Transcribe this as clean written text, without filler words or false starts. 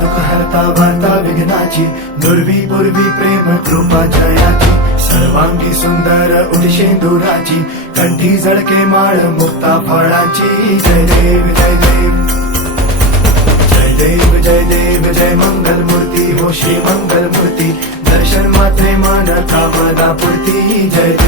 दुःख हरता वार्ता विघ्नाची, दुर्वी पूर्वी प्रेम कृपा जयाची, सर्वांगी सुंदर उठी शेंदुराची, कंठी झळके माळ मुक्ता फळाची. जय देव जय देव जय देव जय देव जय मंगल मूर्ती हो श्री मंगल मूर्ती, दर्शन मात्रे मन कामना पूर्ती. जय देव